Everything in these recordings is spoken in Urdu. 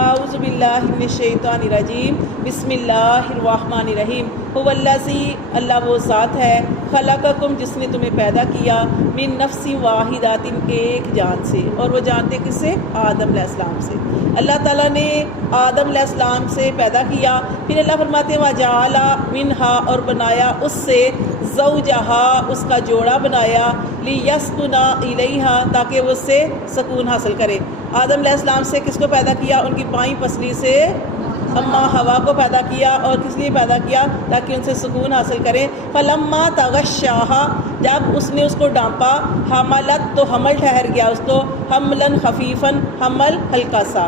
اعوذ باللہ من الشیطان الرجیم بسم اللہ الرحمن الرحیم هو الذی اللہ وہ ذات ہے خلقکم جس نے تمہیں پیدا کیا من نفس واحدۃ ایک جان سے، اور وہ جانتے کس سے؟ آدم علیہ السلام سے۔ اللہ تعالیٰ نے آدم علیہ السلام سے پیدا کیا، پھر اللہ فرماتے ہیں وجعل منہا اور بنایا اس سے زوجہا اس کا جوڑا بنایا لیسکن الیہا تاکہ وہ اس سے سکون حاصل کرے۔ آدم علیہ السلام سے کس کو پیدا کیا؟ ان کی بائیں پسلی سے اماں ہوا کو پیدا کیا، اور کس لیے پیدا کیا؟ تاکہ ان سے سکون حاصل کریں۔ فلما تغشاہا جب اس نے اس کو ڈانپا، حملت تو حمل ٹھہر گیا اس کو، حملا خفیفاً حمل ہلکا سا،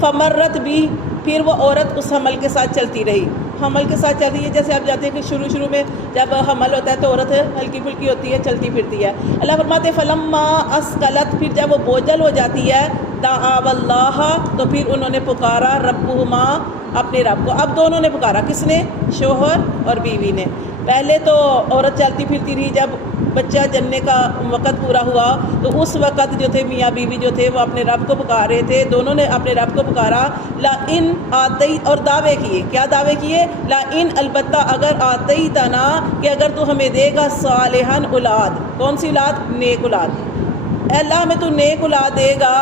فمرت بھی پھر وہ عورت اس حمل کے ساتھ چلتی رہی۔ حمل کے ساتھ چل رہی ہے، جیسے آپ جاتے ہیں کہ شروع میں جب حمل ہوتا ہے تو عورت ہلکی پھلکی ہوتی ہے، چلتی پھرتی ہے۔ اللہ فرماتے فلما اسقلت پھر جب وہ بوجھل ہو جاتی ہے، دعوا اللہ تو پھر انہوں نے پکارا ربہما اپنے رب کو۔ اب دونوں نے پکارا، کس نے؟ شوہر اور بیوی نے۔ پہلے تو عورت چلتی پھرتی رہی، جب بچہ جننے کا وقت پورا ہوا تو اس وقت جو تھے میاں بیوی جو تھے وہ اپنے رب کو پکار رہے تھے، دونوں نے اپنے رب کو پکارا لئن آتی، اور دعوے کیے۔ کیا دعوے کیے؟ لئن البتہ اگر آتی تنا کہ اگر تو ہمیں دے گا صالحاً اولاد، کون سی اولاد؟ نیک اولاد۔ اے اللہ ہمیں تو نیک اولاد دے گا،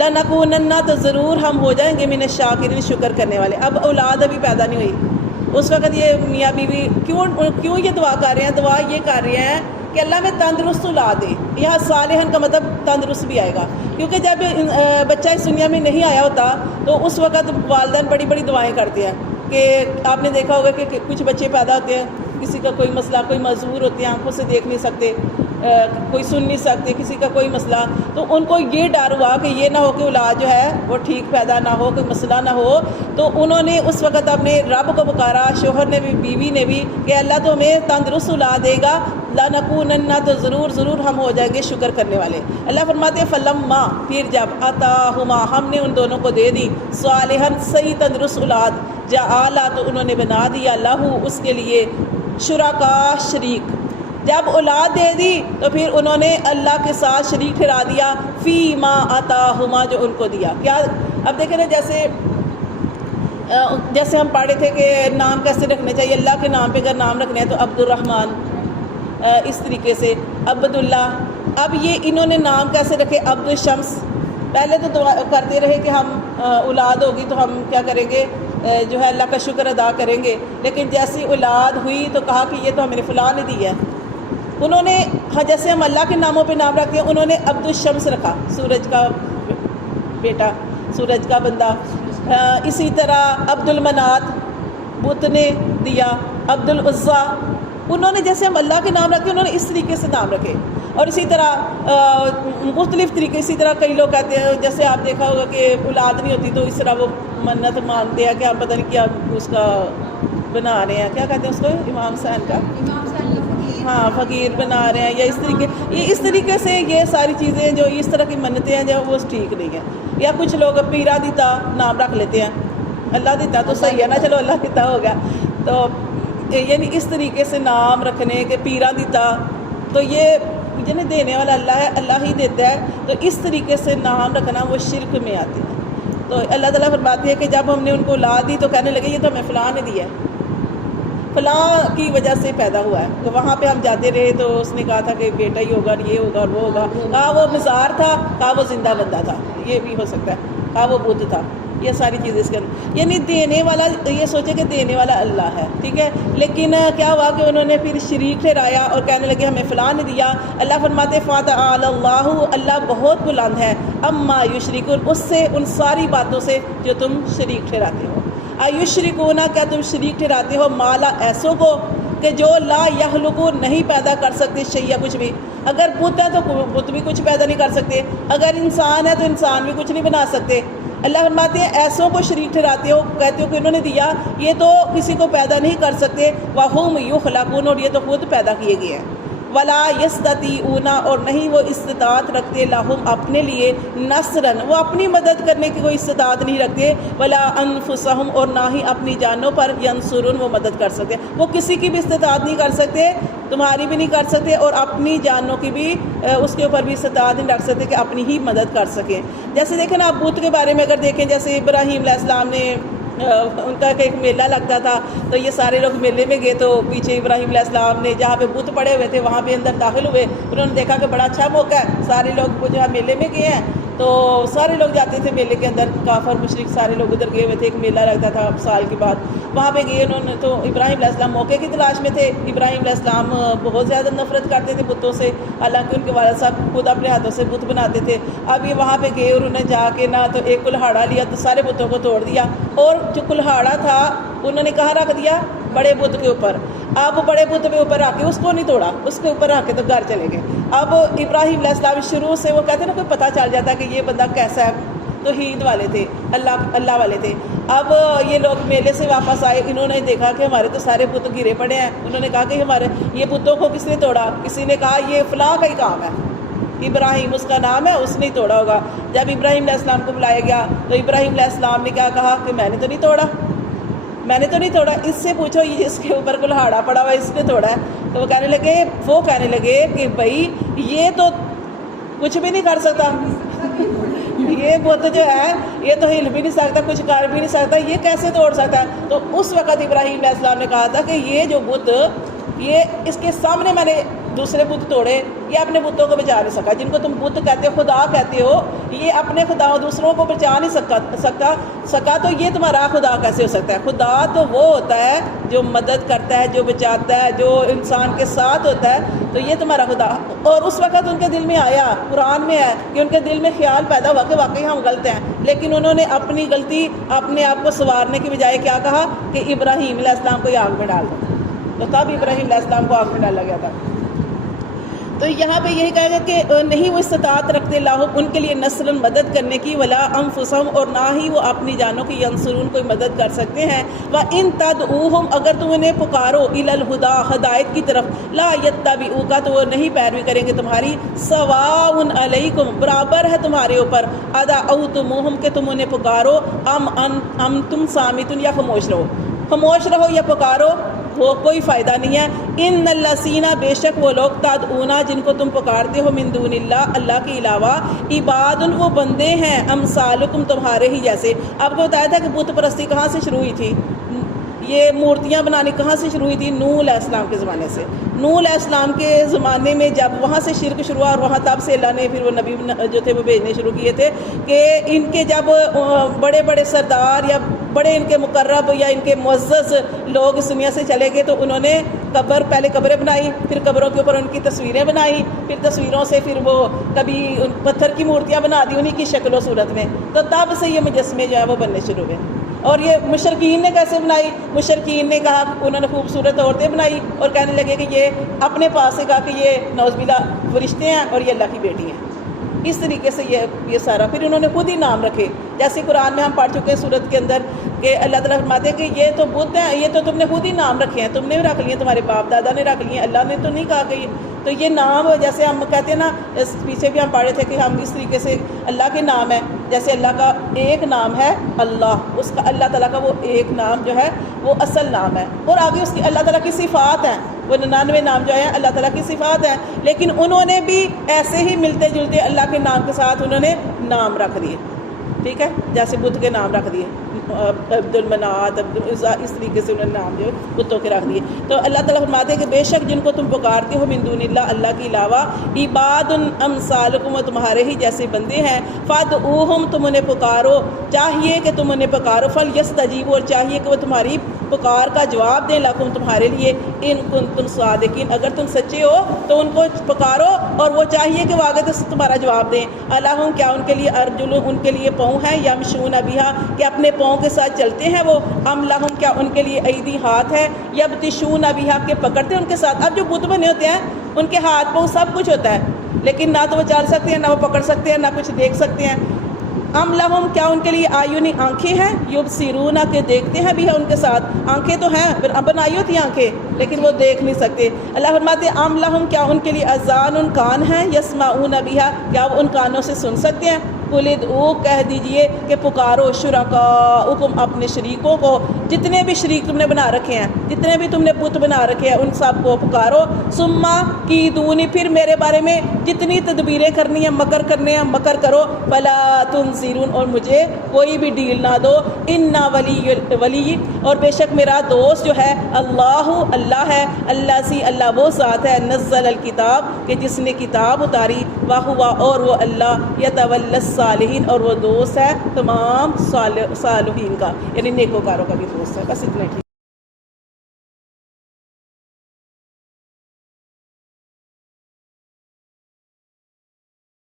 لنکونن تو ضرور ہم ہو جائیں گے من الشاکرین شکر کرنے والے۔ اب اولاد ابھی پیدا نہیں ہوئی، اس وقت یہ میاں بیوی کیوں یہ دعا کر رہے ہیں؟ دعا یہ کر رہے ہیں کہ اللہ میں تندرست اولاد دے۔ یہاں صالحاً کا مطلب تندرست بھی آئے گا، کیونکہ جب بچہ اس دنیا میں نہیں آیا ہوتا تو اس وقت والدین بڑی بڑی دعائیں کرتے ہیں کہ آپ نے دیکھا ہوگا کہ کچھ بچے پیدا ہوتے ہیں، کسی کا کوئی مسئلہ، کوئی معذور ہوتے ہیں، آنکھوں سے دیکھ نہیں سکتے، کوئی سن نہیں سکتے، کسی کا کوئی مسئلہ، تو ان کو یہ ڈر ہوا کہ یہ نہ ہو کہ اولاد جو ہے وہ ٹھیک پیدا نہ ہو، کوئی مسئلہ نہ ہو، تو انہوں نے اس وقت اپنے رب کو پکارا، شوہر نے بھی بیوی نے بھی، کہ اللہ تو ہمیں تندرست اولاد دے گا، لنکونن تو ضرور ہم ہو جائیں گے شکر کرنے والے۔ اللہ فرماتے ہیں فلما پھر جب عطاہما ہم نے ان دونوں کو دے دی صالحاً صحیح تندرست اولاد، جعلا تو انہوں نے بنا دیا لہو اس کے لیے شرکا شریک۔ جب اولاد دے دی تو پھر انہوں نے اللہ کے ساتھ شریک ٹھہرا دیا فی ما عطاہما جو ان کو دیا۔ کیا اب دیکھیں نا، جیسے ہم پڑھے تھے کہ نام کیسے رکھنے چاہیے، اللہ کے نام پہ اگر نام رکھنے ہیں تو عبد الرحمن، اس طریقے سے عبداللہ۔ اب یہ انہوں نے نام کیسے رکھے؟ عبد الشمس۔ پہلے تو دعا کرتے رہے کہ ہم اولاد ہوگی تو ہم کیا کریں گے، جو ہے اللہ کا شکر ادا کریں گے، لیکن جیسی اولاد ہوئی تو کہا کہ یہ تو ہمیں فلاں نے دی ہے۔ انہوں نے جیسے ہم اللہ کے ناموں پہ نام رکھتے ہیں، انہوں نے عبد الشمس رکھا، سورج کا بیٹا، سورج کا بندہ۔ اسی طرح عبد المنات بت نے دیا، عبد العزیٰ۔ انہوں نے جیسے ہم اللہ کے نام رکھتے ہیں، انہوں نے اس طریقے سے نام رکھے۔ اور اسی طرح مختلف طریقے، اسی طرح کئی لوگ کہتے ہیں، جیسے آپ دیکھا ہوگا کہ اولاد نہیں ہوتی تو اس طرح وہ منت مانتے ہیں کہ آپ پتہ نہیں کیا اس کا بنا رہے ہیں، کیا کہتے ہیں اس کو، امام حسین کا، ہاں فقیر بنا رہے ہیں، یا اس طریقے سے یہ ساری چیزیں جو اس طرح کی منتیں ہیں جو وہ ٹھیک نہیں ہیں۔ یا کچھ لوگ پیرا دیتا نام رکھ لیتے ہیں، اللہ دیتا تو صحیح ہے نا، چلو اللہ دیتا ہو گیا، تو یعنی اس طریقے سے نام رکھنے کہ پیرا دیتا، تو یہ جنہیں دینے والا اللہ ہے، اللہ ہی دیتا ہے، تو اس طریقے سے نام رکھنا وہ شرک میں آتے ہیں۔ تو اللہ تعالیٰ فرماتے ہیں کہ جب ہم نے ان کو اولاد دی تو کہنے لگے یہ تو ہمیں فلاں نے دیا ہے، فلاں کی وجہ سے پیدا ہوا ہے۔ تو وہاں پہ ہم جاتے رہے تو اس نے کہا تھا کہ بیٹا ہی ہوگا، یہ ہوگا اور وہ ہوگا، کہا وہ مزار تھا، کہا وہ زندہ بندہ تھا، یہ بھی ہو سکتا ہے، کہا وہ بت تھا، یہ ساری چیزیں اس کے اندر، یعنی دینے والا، یہ سوچے کہ دینے والا اللہ ہے، ٹھیک ہے، لیکن کیا ہوا کہ انہوں نے پھر شریک ٹھہرایا اور کہنے لگے ہمیں فلاں نے دیا۔ اللہ فرماتے فتعالی اللہ، اللہ بہت بلند ہے، اما یشرکون، اس سے، ان ساری باتوں سے جو تم شریک ٹھہراتے ہو۔ ایشرکون، کیا تم شریک ٹھہراتے ہو، مالا ایسوں کو کہ جو لا یخلقو نہیں پیدا کر سکتے شیئا کچھ بھی۔ اگر بت ہے تو بت بھی کچھ پیدا نہیں کر سکتے، اگر انسان ہے تو انسان بھی کچھ نہیں بنا سکتے۔ اللہ فرماتے ہیں ایسوں کو شریک ٹھہراتے ہو، کہتے ہو کہ انہوں نے دیا، یہ تو کسی کو پیدا نہیں کر سکتے، وَهُمْ يُخْلَقُونَ، اور یہ تو خود پیدا کیے گئے ہیں۔ ولا یستطیعون اور نہیں وہ استطاعت رکھتے لہم اپنے لیے نصرن وہ اپنی مدد کرنے کی کوئی استطاعت نہیں رکھتے، ولا انفسہم اور نہ ہی اپنی جانوں پر ینصرون وہ مدد کر سکتے، وہ کسی کی بھی استطاعت نہیں کر سکتے، تمہاری بھی نہیں کر سکتے اور اپنی جانوں کی بھی اس کے اوپر بھی استطاعت نہیں رکھ سکتے کہ اپنی ہی مدد کر سکیں۔ جیسے دیکھیں نا، آپ بت کے بارے میں اگر دیکھیں، جیسے ابراہیم علیہ السلام نے ان کا ایک میلہ لگتا تھا تو یہ سارے لوگ میلے میں گئے، تو پیچھے ابراہیم علیہ السلام نے جہاں پہ بت پڑے ہوئے تھے وہاں پہ اندر داخل ہوئے، انہوں نے دیکھا کہ بڑا اچھا موقع ہے، سارے لوگ جہاں میلے میں گئے ہیں تو سارے لوگ جاتے تھے میلے کے اندر، کافر مشرک سارے لوگ ادھر گئے ہوئے تھے، ایک میلہ لگتا تھا سال کے بعد، وہاں پہ گئے انہوں نے، تو ابراہیم علیہ السلام موقع کی تلاش میں تھے۔ ابراہیم علیہ السلام بہت زیادہ نفرت کرتے تھے بتوں سے، حالانکہ ان کے والد صاحب خود اپنے ہاتھوں سے بت بناتے تھے۔ اب یہ وہاں پہ گئے اور انہوں نے جا کے نا تو ایک کلہاڑا لیا تو سارے بتوں کو توڑ دیا، اور جو کلہاڑا تھا انہوں نے کہاں رکھ دیا؟ بڑے بت کے اوپر۔ اب بڑے بت کے اوپر رکھ کے اس کو نہیں توڑا، اس کے اوپر رکھ کے تو گھر چلے گئے۔ اب ابراہیم علیہ السلام شروع سے وہ کہتے ہیں نا، کوئی پتہ چل جاتا ہے کہ یہ بندہ کیسا ہے، توحید والے تھے، اللہ والے تھے۔ اب یہ لوگ میلے سے واپس آئے، انہوں نے دیکھا کہ ہمارے تو سارے بت گرے پڑے ہیں، انہوں نے کہا کہ ہمارے یہ بتوں کو کس نے توڑا؟ کسی نے کہا یہ فلاں کا ہی کام ہے، ابراہیم اس کا نام ہے، اس نے ہی توڑا ہوگا۔ جب ابراہیم علیہ السلام کو بلایا گیا تو ابراہیم علیہ السلام نے کیا کہا کہ میں نے تو نہیں توڑا، میں نے تو نہیں توڑا، اس سے پوچھو یہ جس کے اوپر کلہاڑا پڑا ہوا ہے اس نے توڑا ہے۔ تو وہ کہنے لگے کہ بھائی یہ تو کچھ بھی نہیں کر سکتا، یہ بت جو ہے یہ تو ہل بھی نہیں سکتا، کچھ کر بھی نہیں سکتا، یہ کیسے توڑ سکتا ہے؟ تو اس وقت ابراہیم علیہ السلام نے کہا تھا کہ یہ جو بت، یہ اس کے سامنے میں نے دوسرے بت توڑے، یہ اپنے بتوں کو بچا نہیں سکا، جن کو تم بت کہتے ہو، خدا کہتے ہو، یہ اپنے خدا دوسروں کو بچا نہیں سکا تو یہ تمہارا خدا کیسے ہو سکتا ہے؟ خدا تو وہ ہوتا ہے جو مدد کرتا ہے، جو بچاتا ہے، جو انسان کے ساتھ ہوتا ہے، تو یہ تمہارا خدا۔ اور اس وقت ان کے دل میں آیا، قرآن میں ہے کہ ان کے دل میں خیال پیدا ہوا کہ واقعی ہم غلط ہیں، لیکن انہوں نے اپنی غلطی اپنے آپ کو سنوارنے کی بجائے کیا کہا کہ ابراہیم علیہ السلام کو یہ آگ میں ڈال دو، تو تب ابراہیم علیہ السلام کو آگ میں ڈالا گیا تھا۔ تو یہاں پہ یہی کہا گیا کہ نہیں وہ استطاعت رکھتے لاہم ان کے لیے نصرن مدد کرنے کی، ولا انفسہم اور نہ ہی وہ اپنی جانوں کی، ینصرون کوئی مدد کر سکتے ہیں۔ وَإِن تَدْعُوهُمْ اگر تم انہیں پکارو إِلَى الْهُدَىٰ ہدایت کی طرف، لا يَتَّبِعُوكَ تو وہ نہیں پیروی کریں گے تمہاری، سَوَاءٌ عَلَيْكُمْ برابر ہے تمہارے اوپر، أَدَعَوْتُمُوهُمْ کہ تم انہیں پکارو، ام تم صامتون یا خاموش رہو یا پکارو، وہ کوئی فائدہ نہیں ہے۔ ان الذین بے شک وہ لوگ تدعون جن کو تم پکارتے ہو من دون اللہ اللہ کے علاوہ، عباد وہ بندے ہیں امثالکم تمہارے ہی جیسے۔ آپ کو بتایا تھا کہ بت پرستی کہاں سے شروع ہوئی تھی، یہ مورتیاں بنانے کہاں سے شروع ہوئی تھی؟ نوح علیہ السلام کے زمانے سے۔ نوح علیہ السلام کے زمانے میں جب وہاں سے شرک شروع ہوا، اور وہاں تب سے اللہ نے پھر وہ نبی جو تھے وہ بھیجنے شروع کیے تھے کہ ان کے جب بڑے بڑے سردار یا بڑے ان کے مقرب یا ان کے معزز لوگ اس دنیا سے چلے گئے تو انہوں نے پہلے قبریں بنائی، پھر قبروں کے اوپر ان کی تصویریں بنائی، پھر تصویروں سے پھر وہ کبھی پتھر کی مورتیاں بنا دی انہی کی شکل و صورت میں، تو تب سے یہ مجسمے جو ہے وہ بننے شروع ہوئے۔ اور یہ مشرکین نے کیسے بنائی؟ مشرکین نے کہا، انہوں نے خوبصورت عورتیں بنائی اور کہنے لگے کہ یہ اپنے پاس سے کہا کہ یہ نعوذ باللہ فرشتے ہیں اور یہ اللہ کی بیٹی ہیں۔ اس طریقے سے یہ سارا پھر انہوں نے خود ہی نام رکھے، جیسے قرآن میں ہم پڑھ چکے ہیں سورت کے اندر کہ اللہ تعالیٰ فرماتے ہیں کہ یہ تو بت ہیں، یہ تو تم نے خود ہی نام رکھے ہیں، تم نے بھی رکھ لیے، تمہارے باپ دادا نے رکھ لیے، اللہ نے تو نہیں کہا کہ تو یہ نام جیسے ہم کہتے ہیں نا، اس پیچھے بھی ہم پڑھے تھے کہ ہم اس طریقے سے اللہ کے نام ہے، جیسے اللہ کا ایک نام ہے اللہ، اس کا اللہ تعالیٰ کا وہ ایک نام جو ہے وہ اصل نام ہے، اور آگے اس کی اللہ تعالیٰ کی صفات ہیں، وہ 99 نام جو ہیں اللہ تعالیٰ کی صفات ہیں، لیکن انہوں نے بھی ایسے ہی ملتے جلتے اللہ کے نام کے ساتھ انہوں نے نام رکھ دیے، ٹھیک ہے، جیسے بت کے نام رکھ دیے، عبد المنات، عبد العزیٰ، اس طریقے سے انہوں نے نام جو بتوں کے رکھ دیے۔ تو اللہ تعالیٰ فرماتے ہیں کہ بے شک جن کو تم پکارتے ہو من دون اللہ اللہ کے علاوہ، عباد امثالکم وہ تمہارے ہی جیسے بندے ہیں، فادعوہم تم انہیں پکارو، چاہیے کہ تم انہیں پکارو، فلیستجیبوا اور چاہیے کہ وہ تمہاری پکار کا جواب دیں، لکم تمہارے لیے، ان کنتم صادقین اگر تم سچے ہو تو ان کو پکارو اور وہ چاہیے کہ وہ آگے سے تمہارا جواب دیں۔ اللہم کیا ان کے لیے ارجل ان کے لیے پاؤں ہیں، یمشون بہا کہ اپنے پاؤں کے ساتھ چلتے ہیں وہ، ام لہم کیا ان کے لیے ایدی ہاتھ ہے، یبطشون بہا کہ پکڑتے ہیں ان کے ساتھ۔ اب جو بت بنے ہوتے ہیں ان کے ہاتھ پاؤں سب کچھ ہوتا ہے، لیکن نہ تو وہ چل سکتے ہیں، نہ وہ پکڑ سکتے ہیں، نہ کچھ دیکھ سکتے ہیں۔ ام لہم کیا ان کے لیے آیونی آنکھیں ہیں یبصرون کہ دیکھتے ہیں بھی ہے ان کے ساتھ آنکھیں تو ہیں پھر بنائی ہوتی آنکھیں لیکن وہ دیکھ نہیں سکتے اللہ فرماتے ہیں ام لہم کیا ان کے لیے اذان کان ہیں یسمعون بہا کیا وہ ان کانوں سے سن سکتے ہیں قل ادعوا کہہ دیجئے کہ پکارو شرکاءکم اپنے شریکوں کو جتنے بھی شریک تم نے بنا رکھے ہیں جتنے بھی تم نے بت بنا رکھے ہیں ان سب کو پکارو ثم کیدونی پھر میرے بارے میں جتنی تدبیریں کرنی ہیں مکر کرنے ہیں مکر کرو فلا تنظرون اور مجھے کوئی بھی ڈیل نہ دو انا ولی اور بے شک میرا دوست جو ہے اللہ ہے اللہ وہ ذات ہے نزل الکتاب کہ جس نے کتاب اتاری وہوا اور وہ اللہ یتولی الصالحین اور وہ دوست ہے تمام صالحین کا یعنی نیکوکاروں کا بھی دوست ہے بس اتنا ہی